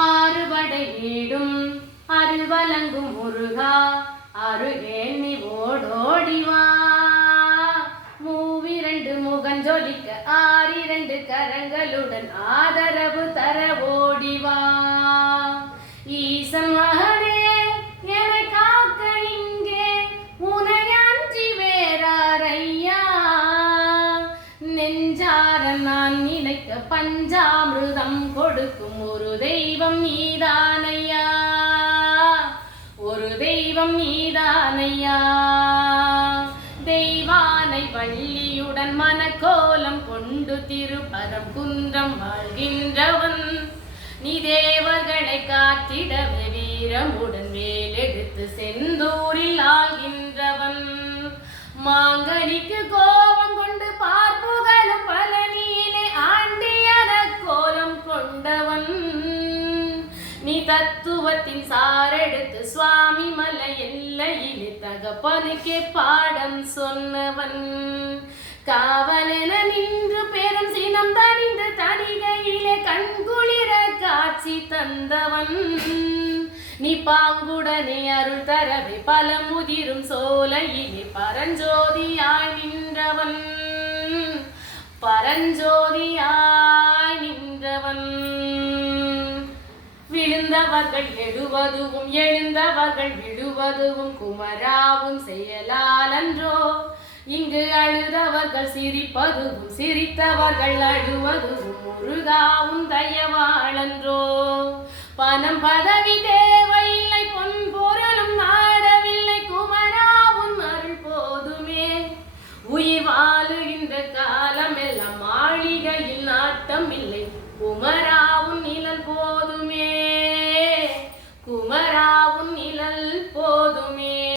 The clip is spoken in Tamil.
ஆறுபடை வீடும் அருள் வழங்கும் முருகா அருகே நீ ஓடோடிவா. மூவிரண்டு முகஞ்சொலிக்க ஆறிரண்டு கரங்களுடன் ஆதரவு தர ஓடிவா. ஈசன் மகனே என்னை காக்க இங்கே உனையன்றி வேறாரையா. நெஞ்சார நான் நினைக்க பஞ்சாமிருதம் கொடுக்கும் ஒரு தெய்வம் நீதானையா. ஒரு தெய்வம் நீதானையா. தெய்வானை வள்ளியுடன் மனக்கோலம் கொண்டு திருப்பரம் குன்றம் வாழ்கின்றவன். நீ தேவர்களை காத்திடவே வீரமுடன் வேலெடுத்து செந்தூரில் ஆகின்றவன். மாங்கனிக்கு கோபம் கொண்டு பார்ப்புகளும் பழனியிலே ஆண்டியன கோலம் கொண்டவன். நீ தத்துவத்தின் சாரெடுத்து சுவாமி மலை எல்லையிலே தகப்பனுக்கே பாடம் சொன்னவன். காவலென நின்று பெரும் சினம் தணிந்து தடிகையிலே கண்குளிர காட்சி தந்தவன். நீ பாங்குடனே அருள் தரவே பல முதிரும் சோலையிலே பரஞ்சோதியாய் நின்றவன். பரஞ்சோதியாய் நின்றவன். விழுந்தவர்கள் எழுவதுவும் எழுந்தவர்கள் விடுவதுவும் குமராவும் செயலாலன்றோ. இங்கு அழுதவர்கள் சிரிப்பதுவும் சிரித்தவர்கள் அழுவதுவும் முருகாவும் தயவாளன்றோ. பணம் பதவி